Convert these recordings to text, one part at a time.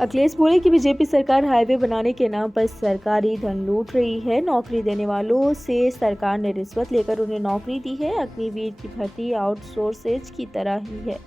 अखिलेश बोले कि बीजेपी सरकार हाईवे बनाने के नाम पर सरकारी धन लूट रही है। नौकरी देने वालों से सरकार ने रिश्वत लेकर उन्हें नौकरी दी है। अग्निवीर की भर्ती आउटसोर्सेज की तरह ही है।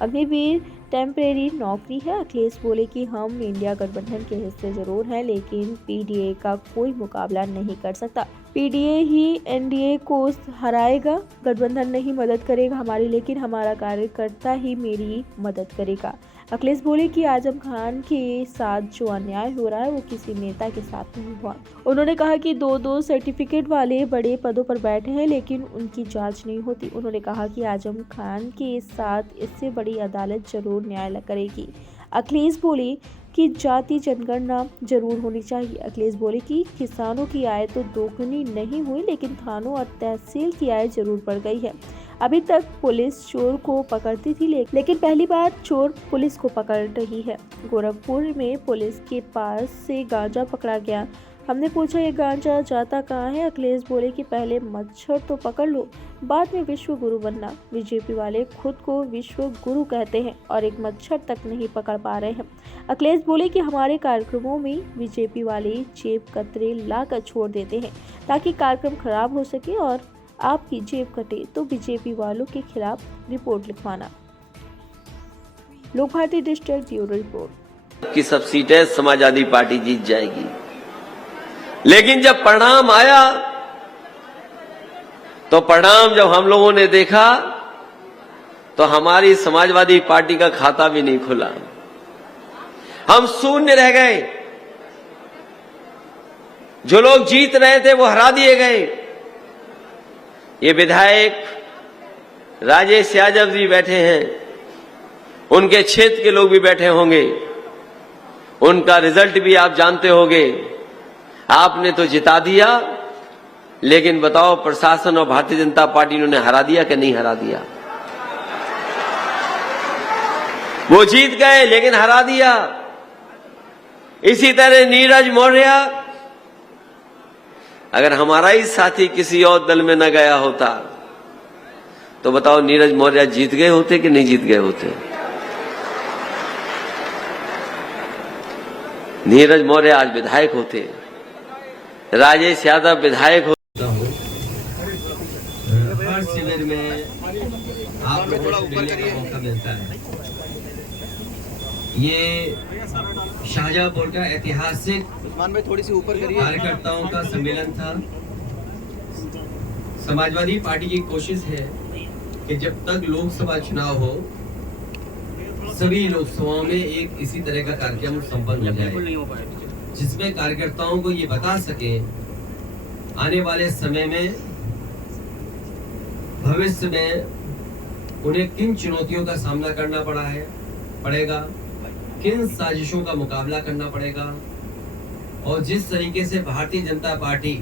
अग्निवीर टेम्परेरी नौकरी है। अखिलेश बोले कि हम इंडिया गठबंधन के हिस्से जरूर हैं, लेकिन पीडीए का कोई मुकाबला नहीं कर सकता। पीडीए ही एनडीए को हराएगा। गठबंधन नहीं मदद करेगा हमारी, लेकिन हमारा कार्यकर्ता ही मेरी मदद करेगा। अखिलेश बोले कि आजम खान के साथ जो अन्याय हो रहा है वो किसी नेता के साथ नहीं हुआ। उन्होंने कहा कि दो सर्टिफिकेट वाले बड़े पदों पर बैठे हैं, लेकिन उनकी जांच नहीं होती। उन्होंने कहा कि आजम खान के साथ इससे बड़ी अदालत जरूर न्याय करेगी। अखिलेश बोले कि जाति जनगणना जरूर होनी चाहिए। अखिलेश बोले कि किसानों की आय तो दोगुनी नहीं हुई, लेकिन थानों और तहसील की आय जरूर बढ़ गई है। अभी तक पुलिस चोर को पकड़ती थी, लेकिन पहली बार चोर पुलिस को पकड़ रही है। गोरखपुर में पुलिस के पास से गांजा पकड़ा गया। हमने पूछा ये गांजा जाता कहाँ है। अखिलेश बोले कि पहले मच्छर तो पकड़ लो, बाद में विश्व गुरु बनना। बीजेपी वाले खुद को विश्व गुरु कहते हैं और एक मच्छर तक नहीं पकड़ पा रहे हैं। अखिलेश बोले कि हमारे कार्यक्रमों में बीजेपी वाले जेब कतरे लाकर छोड़ देते हैं ताकि कार्यक्रम खराब हो सके और आपकी जेब कटे, तो बीजेपी वालों के खिलाफ रिपोर्ट लिखवाना। लोक भारती डिस्ट्रिक्ट ब्यूरो रिपोर्ट। कि सब सीटें समाजवादी पार्टी जीत जाएगी, लेकिन जब परिणाम आया तो परिणाम जब हम लोगों ने देखा तो हमारी समाजवादी पार्टी का खाता भी नहीं खुला। हम शून्य रह गए। जो लोग जीत रहे थे वो हरा दिए गए। ये विधायक राजेश यादव जी बैठे हैं, उनके क्षेत्र के लोग भी बैठे होंगे। उनका रिजल्ट भी आप जानते होंगे। आपने तो जिता दिया, लेकिन बताओ प्रशासन और भारतीय जनता पार्टी ने हरा दिया कि नहीं हरा दिया? वो जीत गए लेकिन हरा दिया। इसी तरह नीरज मौर्य, अगर हमारा ही साथी किसी और दल में न गया होता तो बताओ नीरज मौर्य जीत गए होते कि नहीं जीत गए होते? नीरज मौर्य आज विधायक होते, राजेश यादव विधायक होता हूं। हर शिविर में आप लोगों को मिलने का मौका मिलता है। ये शाहजहांपुर का ऐतिहासिक थोड़ी सी ऊपर करिए कार्यकर्ताओं का सम्मेलन था। समाजवादी पार्टी की कोशिश है कि जब तक लोकसभा चुनाव हो सभी लोकसभाओं में एक इसी तरह का कार्यक्रम संपन्न हो जाए, जिसमें कार्यकर्ताओं को ये बता सके आने वाले समय में भविष्य में उन्हें किन चुनौतियों का सामना करना पड़ेगा, किन साजिशों का मुकाबला करना पड़ेगा, और जिस तरीके से भारतीय जनता पार्टी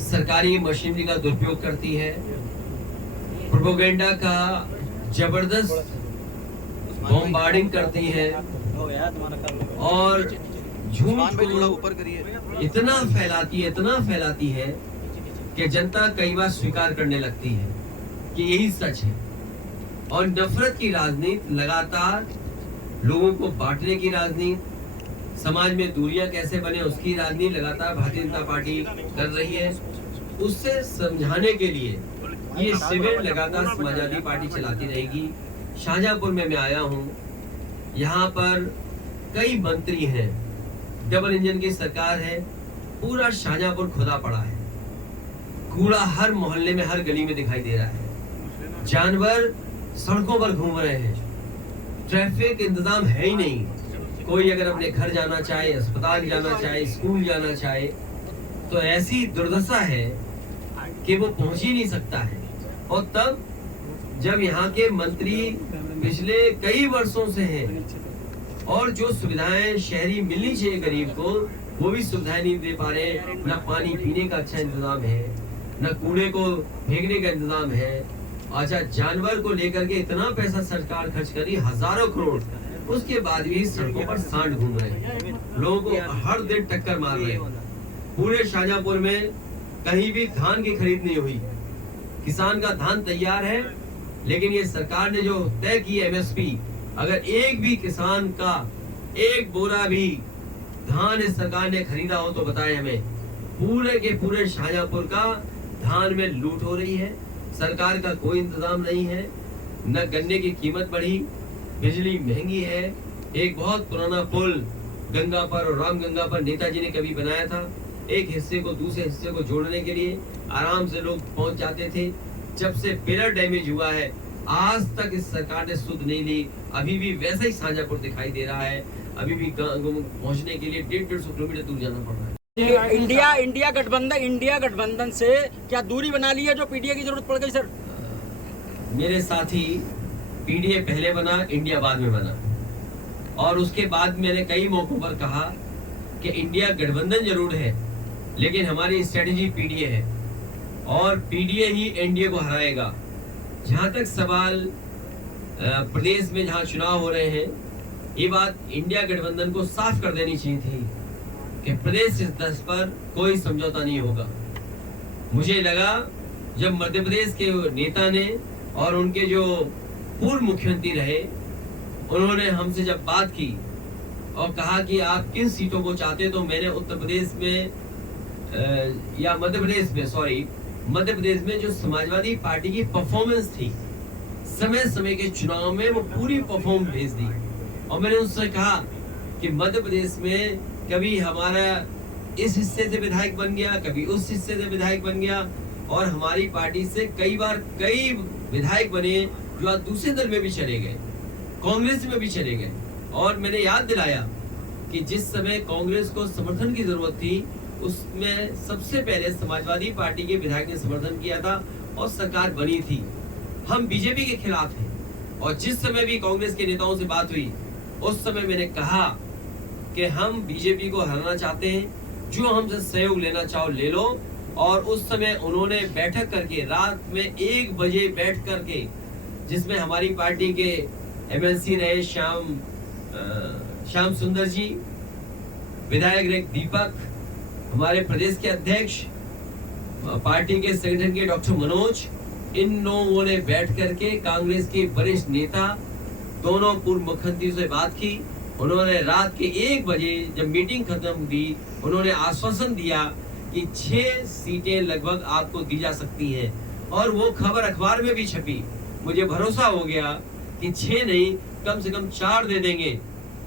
सरकारी मशीनरी का दुरुपयोग करती है, प्रोपेगेंडा का जबरदस्त बॉम्बार्डिंग करती है और झूठ को इतना फैलाती है कि जनता कई बार स्वीकार करने लगती है कि यही सच है। और नफरत की राजनीति, लगातार लोगों को बांटने की राजनीति, समाज में दूरियां कैसे बने उसकी राजनीति लगातार भारतीय जनता पार्टी कर रही है। उससे समझाने के लिए ये शिविर लगातार समाजवादी पार्टी चलाती रहेगी। शाहजहांपुर में मैं आया हूं, यहाँ पर कई मंत्री हैं, डबल इंजन की सरकार है, पूरा शाहजहांपुर खुदा पड़ा है। कूड़ा हर मोहल्ले में, हर गली में दिखाई दे रहा है। जानवर सड़कों पर घूम रहे हैं। ट्रैफिक इंतजाम है ही नहीं। कोई अगर अपने घर जाना चाहे, अस्पताल जाना चाहे, स्कूल जाना चाहे, तो ऐसी दुर्दशा है कि वो पहुंच ही नहीं सकता है। और तब जब यहाँ के मंत्री पिछले कई वर्षों से हैं और जो सुविधाएं शहरी मिलनी चाहिए गरीब को, वो भी सुविधाएं नहीं दे पा रहे। न पानी पीने का अच्छा इंतजाम है, न कूड़े को फेंकने का इंतजाम है। अच्छा, जानवर को लेकर के इतना पैसा सरकार खर्च करी, हजारों करोड़, उसके बाद भी सड़कों पर सांड घूम रहे हैं, लोगों को हर दिन टक्कर मार रहे हैं। पूरे शाहजहांपुर में कहीं भी धान की खरीद नहीं हुई। किसान का धान तैयार है, लेकिन ये सरकार ने जो तय की एमएसपी, अगर एक भी किसान का एक बोरा भी धान इस सरकार ने खरीदा हो तो बताएं हमें। पूरे के पूरे शाहजहांपुर का धान में लूट हो रही है, सरकार का कोई इंतजाम नहीं है, न गन्ने की कीमत बढ़ी, बिजली महंगी है। एक बहुत पुराना पुल गंगा पर और रामगंगा पर नेताजी ने कभी बनाया था, एक हिस्से को दूसरे हिस्से को जोड़ने के लिए आराम से लोग पहुंच जाते थे। जब से पिलर डैमेज हुआ है आज तक इस सरकार ने सुध नहीं ली। अभी भी वैसा ही शाहजहांपुर दिखाई दे रहा है, अभी भी पहुंचने के लिए 150 किलोमीटर दूर जाना पड़ रहा है। इंडिया गठबंधन से क्या दूरी बना ली है जो पीडीए की जरूरत पड़ गई सर? मेरे साथी पीडीए पहले बना, इंडिया बाद में बना, और उसके बाद मैंने कई मौकों पर कहा कि इंडिया गठबंधन जरूर है लेकिन हमारी स्ट्रेटेजी पीडीए है और पीडीए ही एनडीए को हराएगा। जहां तक सवाल प्रदेश में जहां चुनाव हो रहे हैं, ये बात इंडिया गठबंधन को साफ कर देनी चाहिए थी कि प्रदेश स्तर पर कोई समझौता नहीं होगा। मुझे लगा जब मध्य प्रदेश के नेता ने और उनके जो पूर्व मुख्यमंत्री रहे उन्होंने हमसे जब बात की और कहा कि आप किन सीटों को चाहते, तो मैंने उत्तर प्रदेश में या मध्य प्रदेश में जो समाजवादी पार्टी की परफॉर्मेंस थी समय समय के चुनाव में वो पूरी परफॉर्म भेज दी। और मैंने उससे कहा कि मध्य प्रदेश में कभी हमारा इस हिस्से से विधायक बन गया, कभी उस हिस्से से विधायक बन गया, और हमारी पार्टी से कई बार कई विधायक बने जो आज दूसरे दल में भी चले गए, कांग्रेस में भी चले गए। और मैंने याद दिलाया कि जिस समय कांग्रेस को समर्थन की जरूरत थी उसमें सबसे पहले समाजवादी पार्टी के विधायक ने समर्थन किया था और सरकार बनी थी। हम बीजेपी के खिलाफ हैं और जिस समय भी कांग्रेस के नेताओं से बात हुई उस समय मैंने कहा कि हम बीजेपी को हराना चाहते हैं, जो हमसे सहयोग लेना चाहो ले लो। और उस समय उन्होंने बैठक करके रात में 1 बजे बैठ करके, जिसमें हमारी पार्टी के एमएलसी रहे श्याम सुंदर जी, विधायक रहे दीपक, हमारे प्रदेश के अध्यक्ष, पार्टी के संगठन के डॉक्टर मनोज, इन लोगों ने बैठ करके कांग्रेस के वरिष्ठ नेता दोनों पूर्व मुख्यमंत्री से बात की। उन्होंने रात के 1 बजे जब मीटिंग खत्म हुई उन्होंने आश्वासन दिया कि 6 सीटें लगभग आपको दी जा सकती हैं, और वो खबर अखबार में भी छपी। मुझे भरोसा हो गया कि 6 नहीं कम से कम 4 दे देंगे।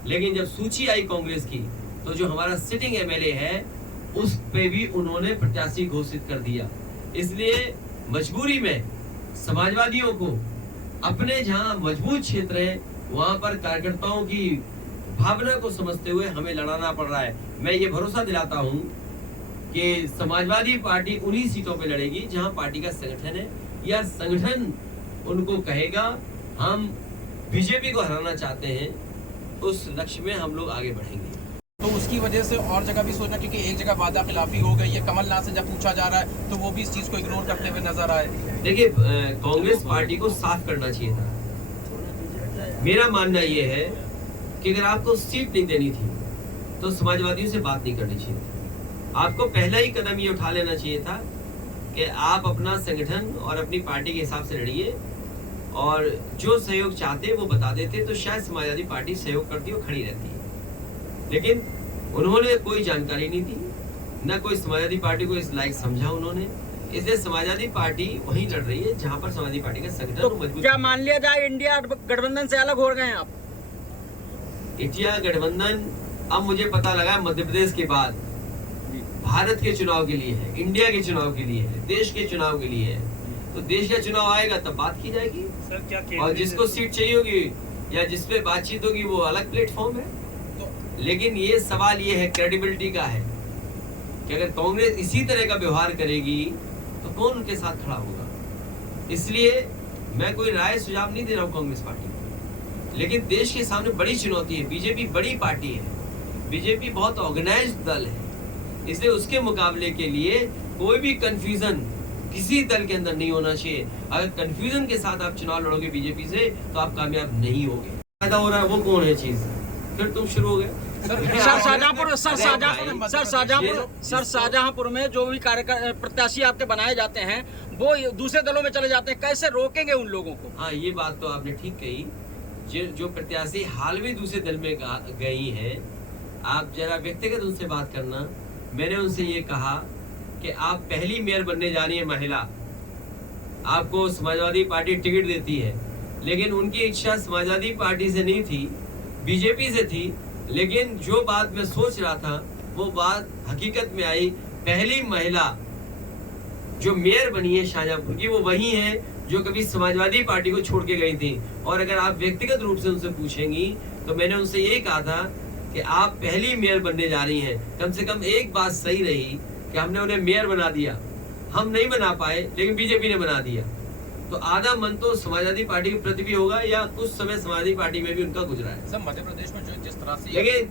लेकिन जब सूची आई कांग्रेस की तो जो हमारा सिटिंग एमएलए है उस पे भी उन्होंने प्रत्याशी घोषित कर दिया। इसलिए मजबूरी में समाजवादियों को अपने जहां मजबूत क्षेत्र है वहां पर कार्यकर्ताओं की भावना को समझते हुए हमें लड़ाना पड़ रहा है। मैं ये भरोसा दिलाता हूं कि समाजवादी पार्टी उन्हीं सीटों पे लड़ेगी जहां पार्टी का संगठन है या संगठन उनको कहेगा हम बीजेपी को हराना चाहते हैं, उस लक्ष्य में हम लोग आगे बढ़ेंगे। तो उसकी वजह से और जगह भी सोचना, क्योंकि एक जगह वादा खिलाफी हो गई है। कमलनाथ से जब पूछा जा रहा है तो वो भी इस चीज को इग्नोर करते हुए नजर आए। देखिए, कांग्रेस पार्टी को साफ करना चाहिए था। मेरा मानना ये है कि अगर आपको सीट नहीं देनी थी तो समाजवादियों से बात नहीं करनी चाहिए थी। आपको पहला ही कदम ये उठा लेना चाहिए था कि आप अपना संगठन और अपनी पार्टी के हिसाब से लड़िए, और जो सहयोग चाहते वो बता देते तो शायद समाजवादी पार्टी सहयोग करती और खड़ी रहती है। लेकिन उन्होंने कोई जानकारी नहीं दी, न कोई समाजवादी पार्टी को इस लायक समझा उन्होंने। इसलिए समाजवादी पार्टी वहीं लड़ रही है जहां पर समाजवादी पार्टी का संगठन तो मजबूत। क्या मान लिया जाए इंडिया गठबंधन से अलग हो गए हैं आप? इंडिया गठबंधन अब मुझे पता लगा मध्य प्रदेश के बाद भारत के चुनाव के लिए है, इंडिया के चुनाव के लिए है, देश के चुनाव के लिए है। तो देश का चुनाव आएगा तब बात की जाएगी। सर, क्या और जिसको सीट चाहिए होगी या जिसपे बातचीत होगी वो अलग प्लेटफॉर्म है। लेकिन ये सवाल ये है, क्रेडिबिलिटी का है कि अगर कांग्रेस इसी तरह का व्यवहार करेगी तो कौन उनके साथ खड़ा होगा। इसलिए मैं कोई राय सुझाव नहीं दे रहा हूँ कांग्रेस पार्टी को, लेकिन देश के सामने बड़ी चुनौती है। बीजेपी बड़ी पार्टी है, बीजेपी बहुत ऑर्गेनाइज्ड दल है, इसलिए उसके मुकाबले के लिए कोई भी कंफ्यूजन किसी दल के अंदर नहीं होना चाहिए। अगर कंफ्यूजन के साथ आप चुनाव लड़ोगे बीजेपी से तो आप कामयाब नहीं होगे। फायदा हो रहा है वो कौन है चीज, फिर तुम शुरू हो गए। सर शाहजहांपुर में जो भी प्रत्याशी आपके बनाए जाते हैं वो दूसरे दलों में चले जाते हैं, कैसे रोकेंगे उन लोगों को? हाँ, ये बात तो आपने ठीक कही जो प्रत्याशी हाल में दूसरे दल में गई हैं, आप जरा व्यक्तिगत उनसे बात करना। मैंने उनसे ये कहा कि आप पहली मेयर बनने जा रही है महिला, आपको समाजवादी पार्टी टिकट देती है, लेकिन उनकी इच्छा समाजवादी पार्टी से नहीं थी, बीजेपी से थी। लेकिन जो बात मैं सोच रहा था वो बात हकीकत में आई। पहली महिला जो मेयर बनी है शाहजहांपुर की, वो वही है जो कभी समाजवादी पार्टी को छोड़ के गई थी। और अगर आप व्यक्तिगत रूप से उनसे पूछेंगी तो मैंने उनसे यही कहा था कि आप पहली मेयर बनने जा रही हैं। कम से कम एक बात सही रही कि हमने उन्हें मेयर बना दिया, हम नहीं बना पाए लेकिन बीजेपी ने बना दिया। तो आधा मन तो समाजवादी पार्टी के प्रति भी होगा, या कुछ समय समाजवादी पार्टी में भी उनका गुजरा है। सर मध्य प्रदेश में जो जिस तरह से लेकिन